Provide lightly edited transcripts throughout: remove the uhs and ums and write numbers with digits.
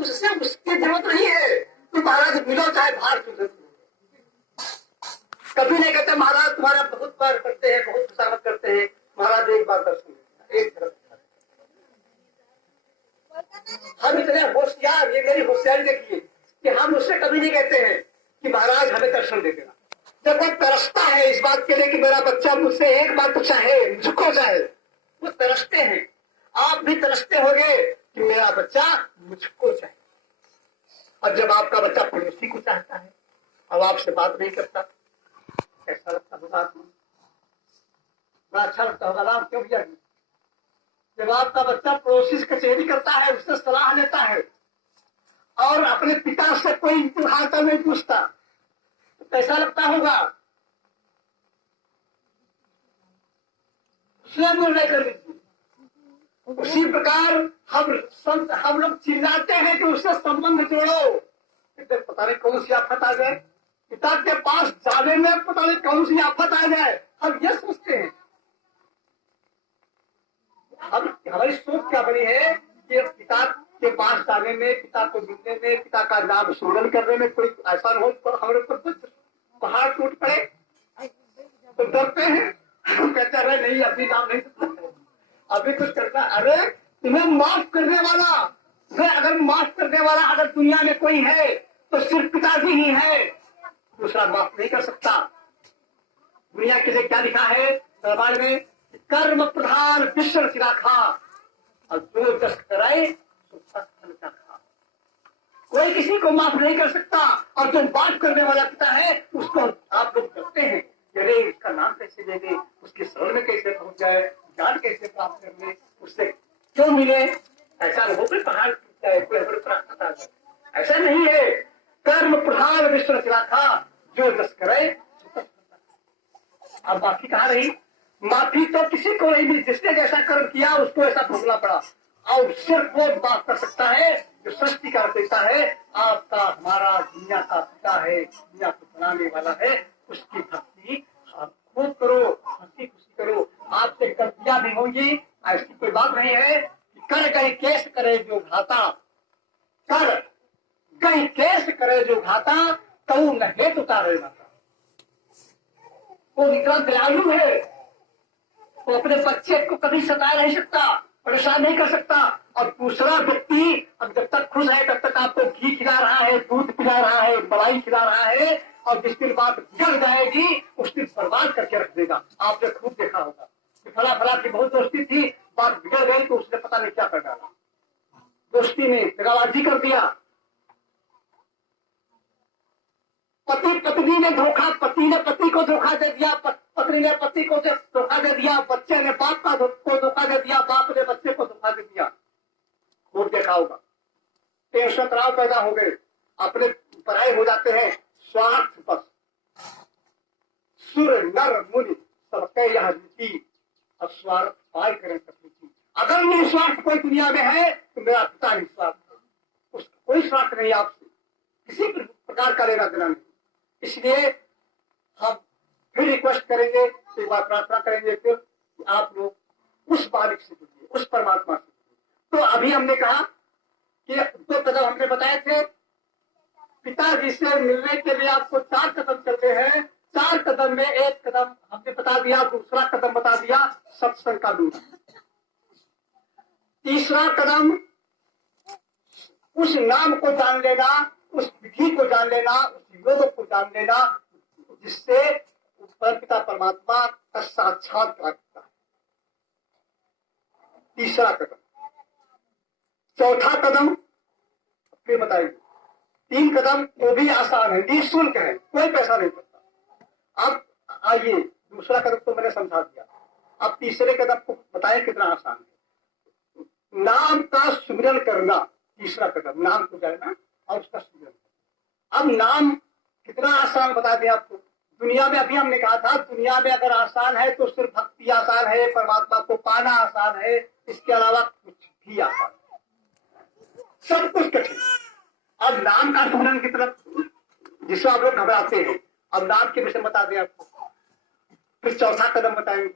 उससे उसकी जरूरत नहीं है। तो महाराज मिलो चाहे बाहर क्यों, कभी नहीं कहते महाराज तुम्हारा बहुत बार करते हैं, बहुत खुशामद करते हैं, महाराज एक बार दर्शन एक तरफ। हम इतने होशियार, ये मेरी होशियारी देखिए कि हम उससे कभी नहीं कहते हैं कि महाराज हमें दर्शन दे देना। जब वो तरसता है इस बात के लिए कि मेरा बच्चा मुझसे एक बात तो चाहे, मुझको चाहे, वो तरसते हैं। आप भी तरसते होंगे कि मेरा बच्चा मुझको चाहे। और जब आपका बच्चा पड़ोसी को चाहता है, अब आपसे बात नहीं करता, कैसा लगता होगा आपको? बड़ा अच्छा लगता होगा ना? क्यों भैया? जब आपका बच्चा पड़ोसी से कचहरी करता है, उससे सलाह लेता है और अपने पिता से कोई हालचाल नहीं पूछता, तो कैसा लगता होगा? स्वयं निर्णय कर लीजिए। उसी प्रकार हम लोग चिल्लाते हैं कि उससे संबंध जोड़ो, पता नहीं कौन सी आफत आ जाए, पिता के पास जाने में पता नहीं कौन सी आफत आ जाए, हम ये सोचते हैं। अब हमारी सोच क्या बनी है कि पिता के पास जाने में, पिता को मिलने में, पिता का नाम स्मरण करने में कोई ऐसा हो तो हमारे ऊपर कुछ पहाड़ टूट पड़े तो डरते हैं। हम कहते रहे नहीं, अभी नाम नहीं सकता, अभी कुछ करना। अरे तुम्हें माफ करने वाला, अगर माफ करने वाला अगर दुनिया में कोई है तो सिर्फ पिताजी ही है, दूसरा माफ नहीं कर सकता। दुनिया के लिए क्या लिखा है रामायण में? कर्म प्रधान विश्व रखा और जो जस कराए खा। कोई किसी को माफ नहीं कर सकता, और जो माफ करने वाला पिता है उसको आप लोग डरते हैं, अरे इसका नाम कैसे ले दे, उसके शरण में कैसे पहुंच जाए, ज्ञान कैसे प्राप्त कर ले, उससे क्यों मिले। ऐसा हो कोई पहाड़ प्राप्त, ऐसा नहीं है। कर्म प्रधान विश्व रखा जो जस करे। अब बाकी कहाँ रही? माफी तो किसी को नहीं मिली, जिसने जैसा कर्म किया उसको ऐसा भोगना पड़ा। और सिर्फ वो माफ कर सकता है जो सृष्टि कर देता है। आपका हमारा दुनिया का पिता है, दुनिया को बनाने वाला है, उसकी भक्ति आप खूब करो, हंसी खुशी करो। आपसे गलतियां भी होंगी, ऐसी कोई बात नहीं है। कर गई केस करे जो घाता, कर गई केस करे जो घाता, तू न हेत उतारे माता। वो इतना दयालु है, वो अपने बच्चे को कभी सता नहीं सकता, परेशान नहीं कर सकता। और दूसरा व्यक्ति अब जब तक खुश है तब तक आपको घी खिला रहा है, दूध पिला रहा है, मलाई खिला रहा है, और जिस दिन बात बिगड़ जाएगी उस दिन बर्बाद करके रख देगा। आपने खूब देखा होगा कि फला फला की बहुत दोस्ती थी, बात बिगड़ गई तो उसने पता नहीं क्या कर डाला, दोस्ती में दगाबाजी कर दिया। पति पत्नी ने धोखा, पति ने पति को धोखा दे दिया, पत्नी ने पति को धोखा दे दिया, बच्चे ने बाप को धोखा दे दिया, बाप ने बच्चे को धोखा दे दिया। खूब देखा होगा। टेंशन तनाव पैदा हो गए, अपने पराये हो जाते हैं, स्वार्थ बस। सुर नर मुनि सबके यह रुचि, और स्वार्थ पाए करें सकती। अगर ये स्वार्थ कोई दुनिया में है तो मेरा पिता निस्वार्थ है, उसका कोई स्वार्थ नहीं आपसे, किसी प्रकार का लेना देना नहीं। इसलिए हम फिर रिक्वेस्ट करेंगे, एक बार प्रार्थना करेंगे फिर कि आप लोग उस मालिक से जुड़िए, उस परमात्मा से जुड़िए। तो अभी हमने कहा कि 2 कदम हमने बताए थे, पिताजी से मिलने के लिए आपको 4 कदम चलते हैं। 4 कदम में 1 कदम हमने बता दिया, दूसरा कदम बता दिया सत्संग का दूर। तीसरा कदम उस नाम को जान लेना, उस विधि को जान लेना, उस योग को जान लेना, जिससे पिता परमात्मा का साक्षात्कार होता है। तीसरा कदम। चौथा कदम फिर बताएंगे। 3 कदम वो भी आसान है, निःशुल्क है, कोई पैसा नहीं पड़ता। अब आइए, दूसरा कदम तो मैंने समझा दिया, अब तीसरे कदम को बताएं कितना आसान है। नाम का सुमिरन करना, तीसरा कदम, नाम को जानना और उसका सुमिरन। अब नाम कितना आसान बता दें आपको। दुनिया में अभी हमने कहा था, दुनिया में अगर आसान है तो सिर्फ भक्ति आसान है, परमात्मा को पाना आसान है, इसके अलावा कुछ भी आसान है, सब कुछ कठिन। अब नाम का सुमिरन की तरफ जिससे आप लोग घबराते हैं, अब नाम के विषय बता दें आपको। फिर चौथा कदम बताएंगे।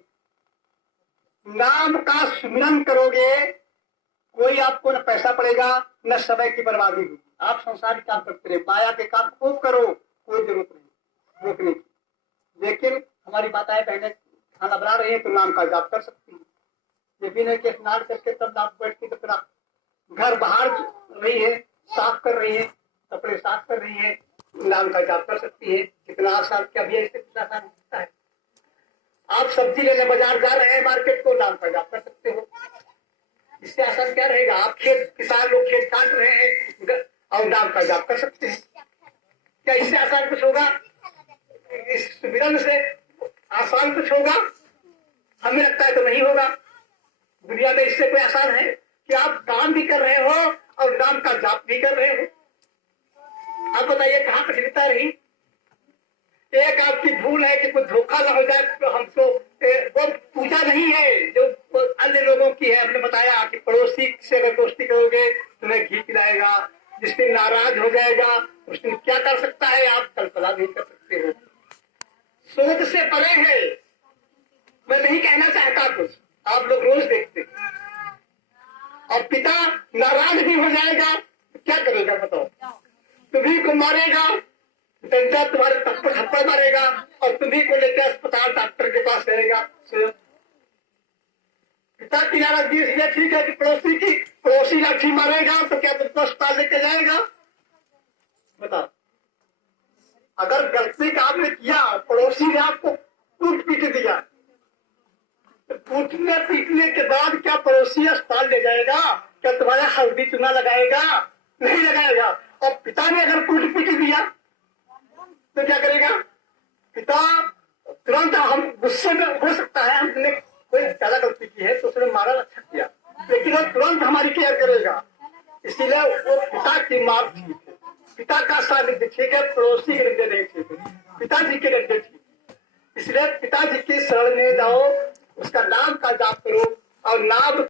नाम का सुमिरन करोगे कोई आपको न पैसा पड़ेगा न समय की बर्बादी होगी। आप संसारिक काम करते रहे, माया के काम खूब करो, कोई जरूरत नहीं रोकने की। लेकिन हमारी माताएं बहनें खाना बना रही है तो नाम का जाप कर सकती है। ये भी नहीं कि स्नान करके तब नाम बैठ के अपना घर बाहर रही है, साफ कर रही है, कपड़े साफ कर रही है, नाम का जाप कर सकती है। कितना आसान, क्या भी इससे कितना आसान होता है। आप सब्जी लेने बाजार जा रहे हैं मार्केट को, नाम का जाप कर सकते हो। इससे आसान क्या रहेगा। आप किसान लोग खेत काट रहे हैं और नाम का जाप कर सकते हैं। क्या इससे आसान कुछ होगा? इस सुमिरन से आसान कुछ होगा? हमें लगता है तो नहीं होगा। दुनिया में इससे कोई आसान है कि आप काम भी कर रहे हो और नाम का जाप भी कर रहे हो? आप बताइए कहाँ कठिनता रही? एक आपकी भूल है कि कुछ धोखा ना हो जाए तो हमको वो पूजा नहीं है जो अन्य लोगों की है। हमने बताया कि पड़ोसी से अगर दोस्ती करोगे तुम्हें घी पिलाएगा, जिस दिन नाराज हो जाएगा उस दिन क्या कर सकता है आप कल्पना नहीं कर सकते हो। सोच से परे है। मैं नहीं कहना चाहता कुछ, आप लोग रोज देखते और पिता नाराज भी हो जाएगा तो क्या करेगा बताओ? तुम्ही को मारेगा, डंडा तुम्हारे थप्पड़ मारेगा और तुम्ही को लेकर अस्पताल डॉक्टर के पास रहेगा। पिता की नाराजगी इसलिए ठीक है कि पड़ोसी लाठी मारेगा तो क्या तुमको अस्पताल लेके जाएगा? बताओ। अगर गलती का आपने किया, पड़ोसी ने आपको कूट पीट दिया, तो कूटने पीटने के बाद क्या पड़ोसी अस्पताल ले जाएगा? क्या तुम्हारा हल्दी चूना लगाएगा? नहीं लगाएगा। और पिता ने अगर कूट पीट दिया तो क्या करेगा? पिता तुरंत, हम गुस्से में हो सकता है हमने कोई ज्यादा गलती की है तो उसने मारा, अच्छा किया, लेकिन वो तुरंत हमारी केयर करेगा। इसीलिए वो पिता की मार ठीक है, पिता का सानिध्य ठीक है, पड़ोसी के निध्य नहीं ठीक है, पिताजी के निध्य ठीक। इसलिए पिताजी की शरण में जाओ, उसका नाम का जाप करो और नाम